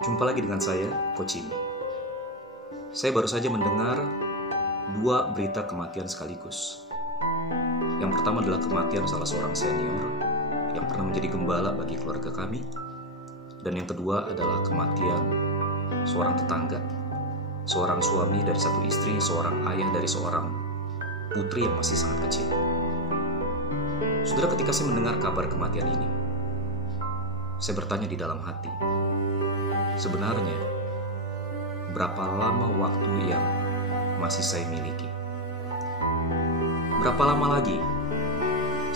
Jumpa lagi dengan saya, Coach Imi. Saya baru saja mendengar 2 berita kematian sekaligus. Yang pertama adalah kematian salah seorang senior yang pernah menjadi gembala bagi keluarga kami. Dan yang kedua adalah kematian seorang tetangga, seorang suami dari satu istri, seorang ayah dari seorang putri yang masih sangat kecil. Saudara, ketika saya mendengar kabar kematian ini, saya bertanya di dalam hati, sebenarnya berapa lama waktu yang masih saya miliki? Berapa lama lagi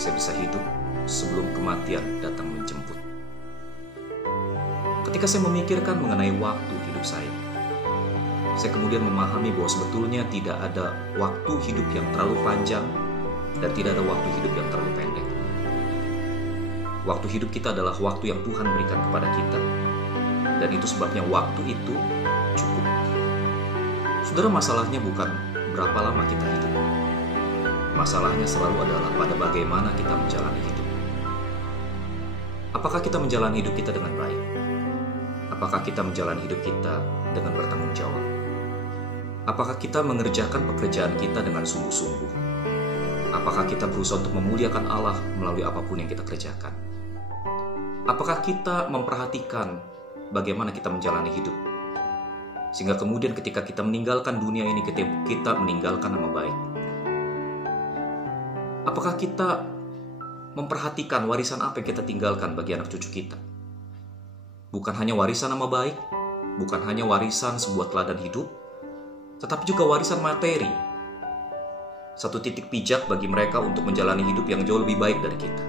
saya bisa hidup sebelum kematian datang menjemput? Ketika saya memikirkan mengenai waktu hidup saya kemudian memahami bahwa sebetulnya tidak ada waktu hidup yang terlalu panjang dan tidak ada waktu hidup yang terlalu pendek. Waktu hidup kita adalah waktu yang Tuhan berikan kepada kita, dan itu sebabnya waktu itu cukup. Saudara, masalahnya bukan berapa lama kita hidup. Masalahnya selalu adalah pada bagaimana kita menjalani hidup. Apakah kita menjalani hidup kita dengan baik? Apakah kita menjalani hidup kita dengan bertanggung jawab? Apakah kita mengerjakan pekerjaan kita dengan sungguh-sungguh? Apakah kita berusaha untuk memuliakan Allah melalui apapun yang kita kerjakan? Apakah kita memperhatikan bagaimana kita menjalani hidup? Sehingga kemudian ketika kita meninggalkan dunia ini, kita meninggalkan nama baik. Apakah kita memperhatikan warisan apa yang kita tinggalkan bagi anak cucu kita? Bukan hanya warisan nama baik, bukan hanya warisan sebuah teladan hidup, tetapi juga warisan materi. Satu titik pijak bagi mereka untuk menjalani hidup yang jauh lebih baik dari kita.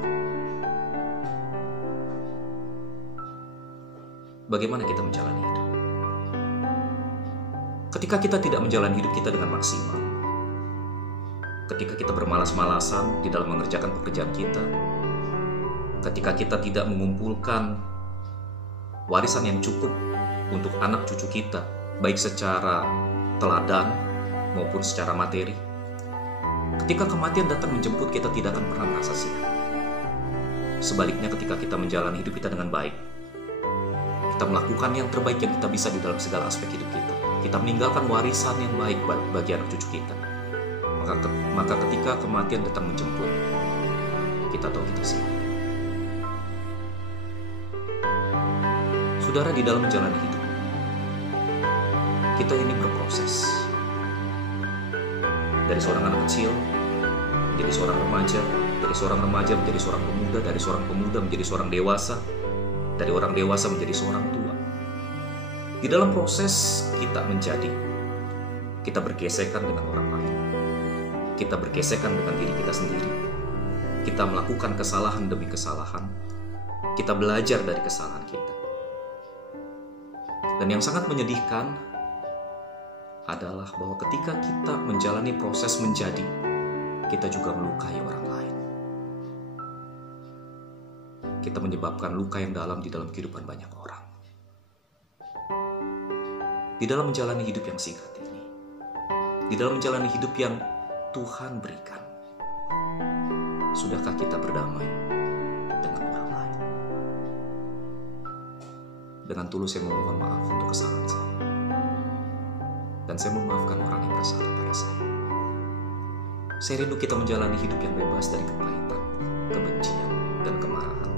Bagaimana kita menjalani hidup? Ketika kita tidak menjalani hidup kita dengan maksimal, ketika kita bermalas-malasan di dalam mengerjakan pekerjaan kita, ketika kita tidak mengumpulkan warisan yang cukup untuk anak cucu kita, baik secara teladan maupun secara materi, ketika kematian datang menjemput, kita tidak akan pernah merasa siap. Sebaliknya, ketika kita menjalani hidup kita dengan baik, kita melakukan yang terbaik yang kita bisa di dalam segala aspek hidup kita, kita meninggalkan warisan yang baik bagi anak cucu kita, maka ketika kematian datang menjemput, kita tahu kita siap. Saudara, di dalam menjalani hidup, kita ini berproses. Dari seorang anak kecil, menjadi seorang remaja, dari seorang remaja menjadi seorang pemuda, dari seorang pemuda menjadi seorang dewasa, dari orang dewasa menjadi seorang tua. Di dalam proses kita menjadi, kita bergesekan dengan orang lain. Kita bergesekan dengan diri kita sendiri. Kita melakukan kesalahan demi kesalahan. Kita belajar dari kesalahan kita. Dan yang sangat menyedihkan adalah bahwa ketika kita menjalani proses menjadi, kita juga melukai orang lain. Kita menyebabkan luka yang dalam di dalam kehidupan banyak orang. Di dalam menjalani hidup yang singkat ini, di dalam menjalani hidup yang Tuhan berikan, sudahkah kita berdamai dengan orang lain? Dengan tulus saya memohon maaf untuk kesalahan saya, dan saya memaafkan orang yang bersalah pada saya. Saya rindu kita menjalani hidup yang bebas dari kepahitan, kebencian, dan kemarahan.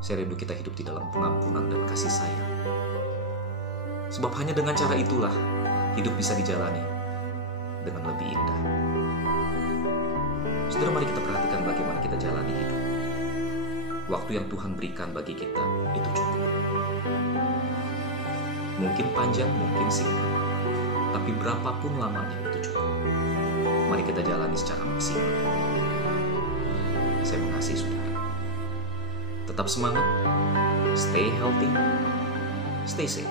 Saya rindu kita hidup di dalam pengampunan dan kasih sayang. Sebab hanya dengan cara itulah hidup bisa dijalani dengan lebih indah. Saudara, mari kita perhatikan bagaimana kita jalani hidup. Waktu yang Tuhan berikan bagi kita itu cukup. Mungkin panjang, mungkin singkat, tapi berapapun lamanya itu cukup. Mari kita jalani secara maksimal. Saya mengasihi saudara. Tetap semangat, stay healthy, stay safe.